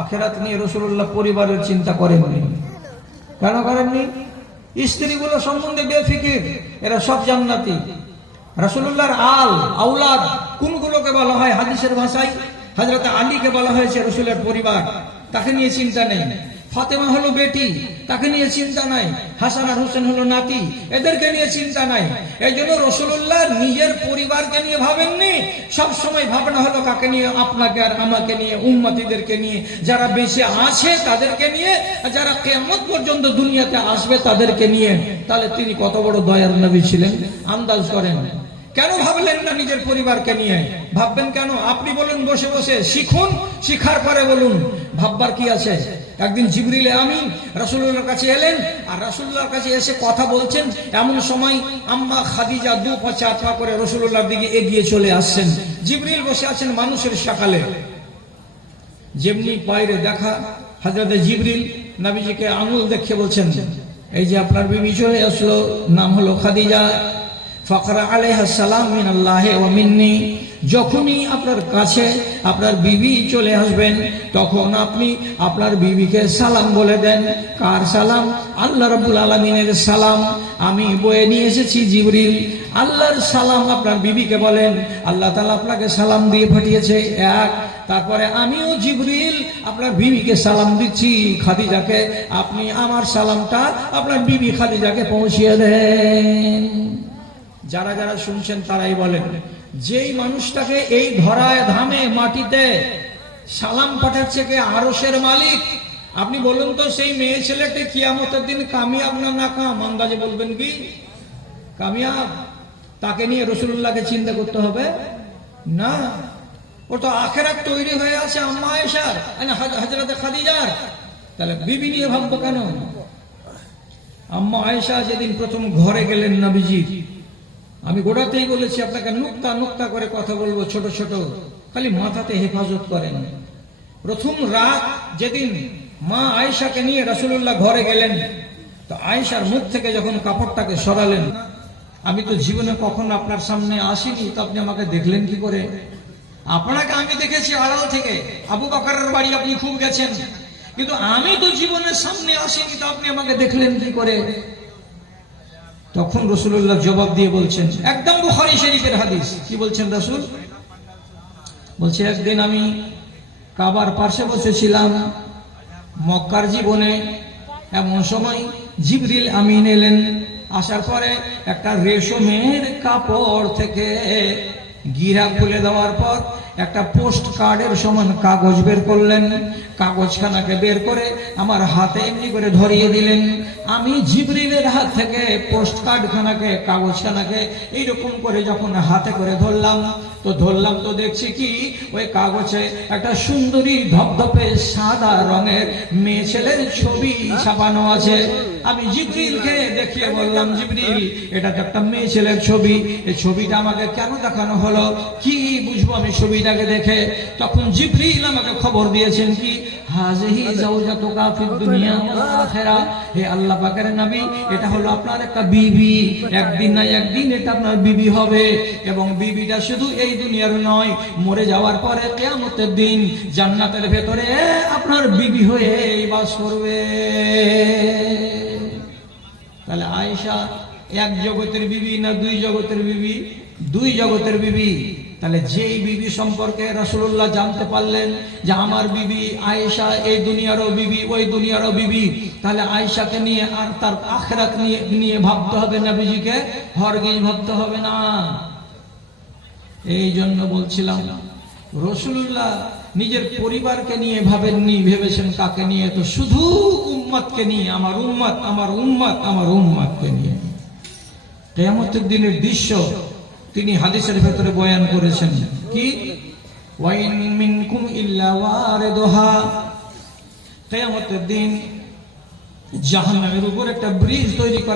आखिरात নিয়ে রাসূলুল্লাহ পরিবারের চিন্তা করেননি। কেন করেননি? স্ত্রীগুলো সম্বন্ধে বেফিকির, এরা সব জান্নাতি। রাসূলুল্লাহর আওলাদ কোনগুলোকে বলা হয় হাদিসের ভাষায়? হযরত আলীকে বলা হয়েছে রাসূলের পরিবার, তাকে নিয়ে চিন্তা নেই। ফাতেমা হলো বেটি, তাকে নিয়ে চিন্তা নাই। হাসান আর হোসেন হলো নাতি, এদেরকে নিয়ে চিন্তা নাই। এই জন্য রাসূলুল্লাহ নিজের পরিবারকে নিয়ে ভাবেননি, সব সময় ভাবনা হলো কাকে নিয়ে? আপনাকে আর আমাকে নিয়ে, উম্মতিদেরকে নিয়ে, যারা বেঁচে আছে তাদেরকে নিয়ে, যারা কিয়ামত পর্যন্ত দুনিয়াতে আসবে তাদেরকে নিয়ে। তাহলে তিনি কত বড় দয়ার নবী ছিলেন আন্দাজ করেন। কেন ভাবলেন না নিজের পরিবারকে নিয়ে? ভাববেন কেন? আপনি বলুন, বসে বসে শিখুন, শিখার পরে বলুন। ভাববার কি আছে? একদিন জিবরিল আমিন রাসূলুল্লাহর কাছে এলেন, আর রাসূলুল্লাহর কাছে এসে কথা বলছেন। এমন সময় আম্মা খাদিজা দু পা চার পা করে রাসূলুল্লাহর দিকে এগিয়ে চলে আসছেন। জিবরিল বসে আছেন মানুষের সকালে। যেমনি বাইরে দেখা, হযরত জিবরিল নবীজিকে আঙুল দেখে বলছেন, এই যে আপনার বিবি চলে আসলো, নাম হলো খাদিজা। ফাকরা আলাইহা সালাম মিনাল্লাহি ওয়া মিন্নি। যখনই আপনার কাছে আপনার বিবি চলে আসবেন, তখন আপনি আপনার বিবিকে সালাম বলে দেন। কার সালাম? আল্লাহ রাব্বুল আলামিনের সালাম। আমি বয়ে নিয়ে এসেছি জিবরিল, আল্লাহর সালাম আপনার বিবিকে বলেন। আল্লাহ তাআলা আপনাকে সালাম দিয়ে পাঠিয়েছে। এক, তারপরে আমিও জিবরিল আপনার বিবিকে সালাম দিচ্ছি খাদিজাকে, আপনি আমার সালামটা আপনার বিবি খাদিজাকে পৌঁছিয়ে দেন। যারা যারা শুনছেন তারাই বলেন, যেই মানুষটাকে এই ধরায় ধামে মাটিতে সালাম পাঠাচ্ছে কে? আরশের মালিক। আপনি বলুন তো, সেই মেয়ে ছেলেটি কিয়ামতের দিন কামিয়াব না নাকাম? আন্দাজে বলবেন কি? কামিয়াব। তাকে নিয়ে রাসূলুল্লাহকে চিন্তা করতে হবে না। ও তো আখিরাত তৈরি হয়ে আছে আম্মা আয়েশার, হযরত খাদিজার। তাহলে বিবি নিয়ে ভাববো কেন? আম্মা আয়েশা যেদিন প্রথম ঘরে গেলেন নবীজির, আমি গোড়াতেই বলেছি আপনাকে, নুক্তা নুক্তা করে কথা বলবো, ছোট ছোট, খালি মাথাতে হেফাজত করেন। প্রথম রাত যেদিন মা আয়েশাকে নিয়ে রাসূলুল্লাহ ঘরে গেলেন, তো আয়েশার মুখ থেকে যখন কাপড়টাকে সরালেন, আমি তো জীবনে কখনো আপনার সামনে আসিনি, তো আপনি আমাকে দেখলেন কি করে? আপনাকে আমি দেখেছি আড়াল থেকে, আবু বকরের বাড়ি আপনি খুব গেছেন, কিন্তু আমি তো জীবনের সামনে আসিনি, তো আপনি আমাকে দেখলেন কি করে? তখন রাসূলুল্লাহ জবাব দিয়ে বলছেন, একদম বুখারী শরীফের হাদিস। কি বলছেন রাসূল? বলছে, একদিন আমি কাবার পাশে বসেছিলাম মক্কার জীবনে, এমন সময় জিবরিল আমিন এলেন। আসার পরে একটা রেশমের কাপড় থেকে গিরা খুলে দেওয়ার পর একটা পোস্ট কার্ডের সমান কাগজ বের করলেন। কাগজখানাকে বের করে আমার হাতে এমনি করে ধরিয়ে দিলেন। আমি জিবরিলের হাত থেকে পোস্ট কার্ডখানাকে, কাগজখানাকে এইরকম করে যখন হাতে করে ধরলাম, তো দেখছি কি, ওই কাগজে একটা সুন্দরী ধপধপে সাদা রঙের মেয়ে ছেলের ছবি ছাপানো আছে। আমি জিবরিলকে দেখিয়ে বললাম, জিবরিল, এটা তো একটা মেয়ে ছেলের ছবি, এই ছবিটা আমাকে কেন দেখানো হলো? কি বুঝবো আমি ছবিটাকে দেখে? তখন জিবরিল আমাকে খবর দিয়েছেন কি, হাযিহি যাওজাতুকা ফিদ দুনিয়া ওয়াল আখিরা। হে আল্লাহ পাকের নবী, এটা হলো আপনার একটা বিবি, একদিন না একদিন এটা আপনার বিবি হবে। এবং বিবিটা শুধু এই দুনিয়ার নয়, মরে যাওয়ার পরে কিয়ামতের দিন জান্নাতের ভেতরে আপনার বিবি হয়ে বাস করবে। তাহলে আয়েশা এক জগতের বিবি না দুই জগতের বিবি? দুই জগতের বিবি। তাহলে যেই বিবি সম্পর্কে রাসূলুল্লাহ জানতে পারলেন যে আমার বিবি আয়েশা এই দুনিয়ারও বিবি, ওই দুনিয়ারও বিবি, তাহলে আয়েশাকে নিয়ে আর তার আখিরাত নিয়ে ভাবতে হবে নবীজিকে? হরগিজ ভাবতে হবে না। এই জন্য বলছিলাম, রাসূলুল্লাহ নিজের পরিবারকে নিয়ে ভাবেননি, ভেবেছেন কাকে নিয়ে? তো শুধু উম্মতকে নিয়ে, আমার উম্মত, আমার উম্মত, আমার উম্মতকে নিয়ে। কিয়ামতের দিনের দৃশ্য তিনি হাদিসের ভেতরে বয়ান করেছেন কি, ওয়াইন মিনকুম ইল্লা ওয়ারিদুহা। কিয়ামতের দিন জাহান্নামের উপর একটা ব্রিজ তৈরি করা